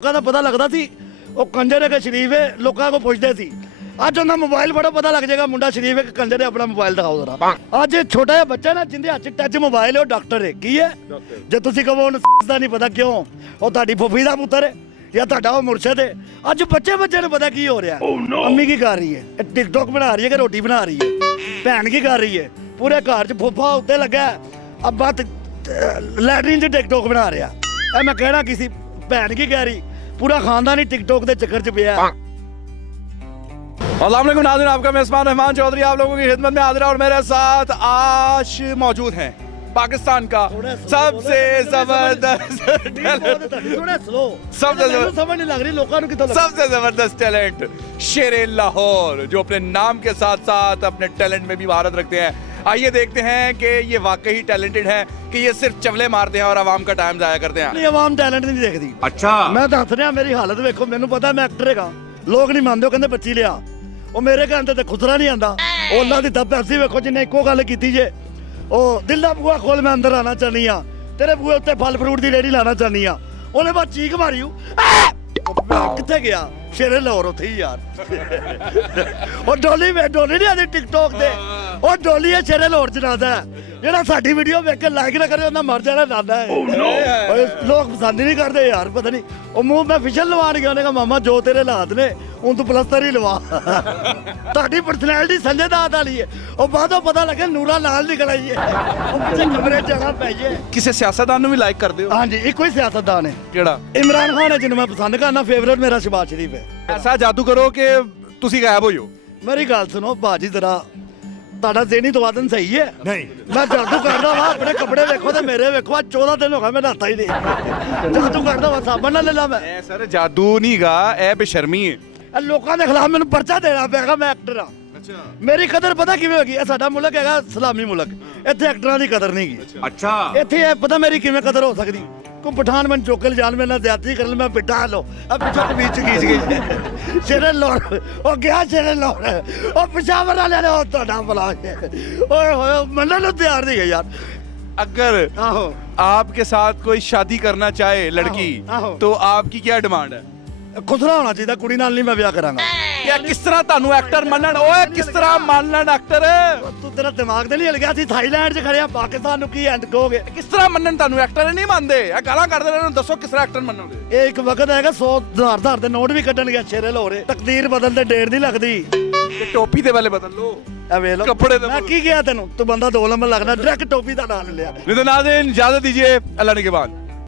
ਲੋਕਾਂ ਦਾ ਪਤਾ ਲੱਗਦਾ ਸੀ ਉਹ ਕੰਜਰ ਹੈ ਕਿ ਸ਼ਰੀਫ ਹੈ, ਲੋਕਾਂ ਕੋ ਪੁੱਛਦੇ ਸੀ। ਅੱਜ ਉਹਦਾ ਮੋਬਾਈਲ ਫੜੋ ਪਤਾ ਲੱਗ ਜਾਏਗਾ ਮੁੰਡਾ ਸ਼ਰੀਫ ਹੈ ਕਿ ਕੰਜਰ ਹੈ, ਆਪਣਾ ਮੋਬਾਈਲ ਦਿਖਾਓ ਜ਼ਰਾ। ਅੱਜ ਇਹ ਛੋਟਾ ਜਿਹਾ ਬੱਚਾ ਨਾ ਜਿੰਦੇ ਹੱਥ 'ਚ ਟੱਚ ਮੋਬਾਈਲ ਹੈ ਉਹ ਡਾਕਟਰ ਹੈ। ਕੀ ਹੈ? ਜੇ ਤੁਸੀਂ ਕਹੋ ਉਹਨੂੰ ਦਾ ਨਹੀਂ ਪਤਾ ਕਿਉਂ, ਉਹ ਤੁਹਾਡੀ ਫੁੱਫੀ ਦਾ ਪੁੱਤਰ ਹੈ ਜਾਂ ਤੁਹਾਡਾ ਉਹ ਮੁਰਸ਼ਦ ਹੈ। ਅੱਜ ਬੱਚੇ ਨੂੰ ਪਤਾ ਕੀ ਹੋ ਰਿਹਾ। ਅੰਮੀ ਕੀ ਕਰ ਰਹੀ ਹੈ? ਟਿਕਟੋਕ ਬਣਾ ਰਹੀ ਹੈ ਕਿ ਰੋਟੀ ਬਣਾ ਰਹੀ ਹੈ? ਭੈਣ ਕੀ ਕਰ ਰਹੀ ਹੈ? ਪੂਰੇ ਘਰ 'ਚ ਫੁੱਫਾ ਉੱਤੇ ਲੱਗਾ, ਅੱਬਾ ਲੈਟਰੀਨ 'ਚ ਟਿਕਟੋਕ ਬਣਾ ਰਿਹਾ। ਇਹ ਮੈਂ ਕਹਿਣਾ ਕਿਸੇ ਭੈਣ ਕੀ ਕਹਿ ਰਹੀ, पूरा खानदान ही टिकटॉक के चक्कर च पिया। अस्सलाम वालेकुम नाज़रीन, आपका मेज़बान रहमान चौधरी आप लोगों की खिदमत में हाजिर है और मेरे साथ आज मौजूद हैं पाकिस्तान का सबसे सबसे जबरदस्त टैलेंट शेरे लाहौर, जो अपने नाम के साथ साथ अपने टैलेंट में भी महारत रखते हैं। आइए देखते हैं कि ये वाकई टैलेंटेड है कि ये सिर्फ चवले मारते हैं और आवाम का टाइम जाया करते हैं। आवाम टैलेंट नहीं देखती। अच्छा, मैं दस रहा मेरी हालत देखो, मैंने पता मैं एक्टर है, लोग नहीं मानते, कहते बच्ची लिया। ਉਹ ਮੇਰੇ ਕਹਿੰਦੇ ਤੇ ਖੁਸਰਾ ਨਹੀਂ ਆਂਦਾ। ਉਹਨਾਂ ਦੀ ਤਾਂ ਪੈਸੀ ਵੇਖੋ ਜਿੰਨੇ ਇੱਕੋ ਗੱਲ ਕੀਤੀ ਜੇ। ਉਹ ਦਿਲ ਦਾ ਬੂਹਾ ਖੋਲ ਮੈਂ ਅੰਦਰ ਆਣਾ ਚਾਹਨੀ ਆ, ਤੇਰੇ ਬੂਹੇ ਉੱਤੇ ਫਲ ਫਰੂਟ ਦੀ ਰੇੜੀ ਲਾਣਾ ਚਾਹਨੀ ਆ। ਉਹਨੇ ਬਾਅਦ ਚੀਕ ਮਾਰੀ ਕਿੱਥੇ ਗਿਆ ਸ਼ੇਰੇ ਲਾਹੌਰ ਉੱਥੇ ਹੀ ਯਾਰ। ਉਹ ਡੋਲੀ ਨਹੀਂ ਆਦੀ ਟਿਕਟੋਕ ਤੇ, ਉਹ ਡੋਲੀ ਹੈ ਸ਼ੇਰੇ ਲਾਹੌਰ ਜਨਾਦਾ ਜਿਹੜਾ ਸਾਡੀ ਵੀਡੀਓ ਵੇਖ ਕੇ ਲਾਈਕ ਨਾ ਕਰੇ ਉਹਨਾਂ ਮਰ ਜਾਣਾ ਦਾਦਾ ਹੈ। ਲੋਕ ਪਸੰਦ ਹੀ ਨਹੀਂ ਕਰਦੇ ਯਾਰ, ਪਤਾ ਨਹੀਂ। ਉਹ ਮੂੰਹ ਮੈਂ ਫਿਸ਼ਲ ਲਵਾਣ ਗਿਆ, ਉਹਨੇ ਕਹਾ ਮਾਮਾ ਜੋ ਤੇਰੇ ਹਾਲਾਤ ਨੇ ਹੁਣ ਤੂੰ ਪਲਸਤਰ ਹੀ ਲਵਾ। ਤੁਹਾਡੀ ਪਰਸਨੈਲਿਟੀ ਸੰਜੇ ਦਾਤ ਵਾਲੀ ਹੈ। ਉਹ ਬਾਅਦੋਂ ਪਤਾ ਲੱਗੇ ਨੂਰਾ ਨਾਲ ਨਿਕਲ ਆਈ ਹੈ, ਉਹ ਪਿੱਛੇ ਕਮਰੇ ਜਾਣਾ ਪੈ ਜੇ। ਕਿਸੇ ਸਿਆਸਤਦਾਨ ਨੂੰ ਵੀ ਲਾਈਕ ਕਰਦੇ ਹੋ? ਹਾਂਜੀ, ਇੱਕੋ ਹੀ ਸਿਆਸਤਦਾਨ ਹੈ। ਕਿਹੜਾ? ਇਮਰਾਨ ਖਾਨ ਹੈ ਜਿਹਨੂੰ ਮੈਂ ਪਸੰਦ ਕਰਨਾ। ਫੇਵਰੇਟ ਮੇਰਾ ਸ਼ਹਿਬਾਜ਼ ਸ਼ਰੀਫ ਹੈ। ਐਸਾ ਜਾਦੂ ਕਰੋ ਕਿ ਤੁਸੀਂ ਗਾਇਬ ਹੋ ਜਾਓ। ਮੇਰੀ ਗੱਲ ਸੁਣੋ ਬਾਜੀ, ਜ਼ਰਾ ਤੁਹਾਡਾ ਜ਼ਹਿਨੀ ਤਵਾਜ਼ਨ ਸਹੀ ਹੈ? ਨਹੀਂ, ਮੈਂ ਜਾਦੂ ਕਰਦਾ ਵਾ। ਆਪਣੇ ਕੱਪੜੇ ਵੇਖੋ ਤੇ ਮੇਰੇ ਵੇਖੋ, ਅੱਜ 14 ਦਿਨ ਹੋ ਗਏ ਮੈਂ ਨਹਾਤਾ ਹੀ ਨਹੀਂ। ਜਾਦੂ ਕਰਦਾ ਵਾ, ਸਾਬਣ ਨਾਲ ਲੈ ਲਾ ਮੈਂ। ਇਹ ਸਰ ਜਾਦੂ ਨਹੀਂ ਗਾ, ਇਹ ਬੇਸ਼ਰਮੀ ਹੈ। ਇਹ ਲੋਕਾਂ ਦੇ ਖਿਲਾਫ ਮੈਨੂੰ ਪਰਚਾ ਦੇਣਾ ਪੈਗਾ, ਮੈਂ ਐਕਟਰ ਆ। ਮੇਰੀ ਕਦਰ ਪਤਾ ਕਿਵੇਂ ਹੋਗੀ? ਇਹ ਸਾਡਾ ਮੁਲਕ ਹੈਗਾ ਇਸਲਾਮੀ ਮੁਲਕ, ਇੱਥੇ ਐਕਟਰਾਂ ਦੀ ਕਦਰ ਨਹੀਂ ਗੀ। ਅੱਛਾ, ਇੱਥੇ ਇਹ ਪਤਾ ਮੇਰੀ ਕਿਵੇਂ ਕਦਰ ਹੋ ਸਕਦੀ? ਕੋਈ ਪਠਾਨ ਮੈਨੂੰ ਚੁੱਕ ਕੇ ਜਾਣ, ਮੇਰੇ ਨਾਲ ਜ਼ਿਆਦਤੀ ਕਰਨ, ਮੈਂ ਬਿਠਾ ਲਓ ਆ ਪਿੱਛੋਂ ਕਮੀਜ਼ ਚ ਗੀਚ ਗਈ। ਸ਼ੇਰੇ ਲਾਹੌਰ ਉਹ ਗਿਆ, ਸ਼ੇਰੇ ਲਾਹੌਰ ਉਹ ਪਿਸ਼ਾਵਰ ਵਾਲਿਆਂ ਨੇ ਉਹ ਤੁਹਾਡਾ ਬੁਲਾ ਓਏ ਹੋਏ ਮੰਨਣ ਨੂੰ ਤਿਆਰ ਨਹੀਂ ਗਏ ਯਾਰ। अगर आपके साथ कोई शादी करना चाहे लड़की, तो आपकी क्या डिमांड है? ਖੁਸਰਾ ਹੋਣਾ ਚਾਹੀਦਾ, ਕੁੜੀ ਨਾਲ ਨਹੀਂ ਮੈਂ ਵਿਆਹ ਕਰਾਂਗਾ। क्या किस तरह ਤੁਹਾਨੂੰ ਐਕਟਰ ਮੰਨਣ? ਓਏ ਕਿਸ ਤਰ੍ਹਾਂ ਮੰਨਣ ਐਕਟਰ? ਤੂੰ ਤੇਰਾ ਦਿਮਾਗ ਤੇ ਨਹੀਂ ਹਿਲ ਗਿਆ? ਸੀ ਥਾਈਲੈਂਡ 'ਚ ਖੜਿਆ, ਪਾਕਿਸਤਾਨ ਨੂੰ ਕੀ ਐਂਡ ਕਹੋਗੇ? ਕਿਸ ਤਰ੍ਹਾਂ ਮੰਨਣ ਤੁਹਾਨੂੰ? ਐਕਟਰ ਨਹੀਂ ਮੰਨਦੇ, ਇਹ ਗਾਲਾਂ ਕੱਢਦੇ ਨੇ। ਇਹਨਾਂ ਨੂੰ ਦੱਸੋ ਕਿਸ ਤਰ੍ਹਾਂ ਐਕਟਰ ਮੰਨੋਗੇ? ਇਹ ਇੱਕ ਵਕਤ ਹੈਗਾ 100,000 ਦੇ ਨੋਟ ਵੀ ਕੱਢਣ ਗਿਆ ਸ਼ੇਰੇ ਲਾਹੌਰੇ। ਤਕਦੀਰ ਬਦਲਦੇ ਡੇਢ ਨਹੀਂ ਲੱਗਦੀ। ਤੇ ਟੋਪੀ ਦੇ ਵਾਲੇ ਬਦਲ ਲੋ, ਇਹ ਵੇਖ ਲਓ ਕੱਪੜੇ ਦੇ। ਮੈਂ ਕੀ ਕਿਹਾ ਤੈਨੂੰ? ਤੂੰ ਬੰਦਾ 2 ਨੰਬਰ ਲੱਗਦਾ, ਡਾਇਰੈਕਟ ਟੋਪੀ ਦਾ ਨਾਂ ਲੈ ਲਿਆ। नहीं तो नाज़रीन इजाजत दीजिए, अल्लाह ने के बाद।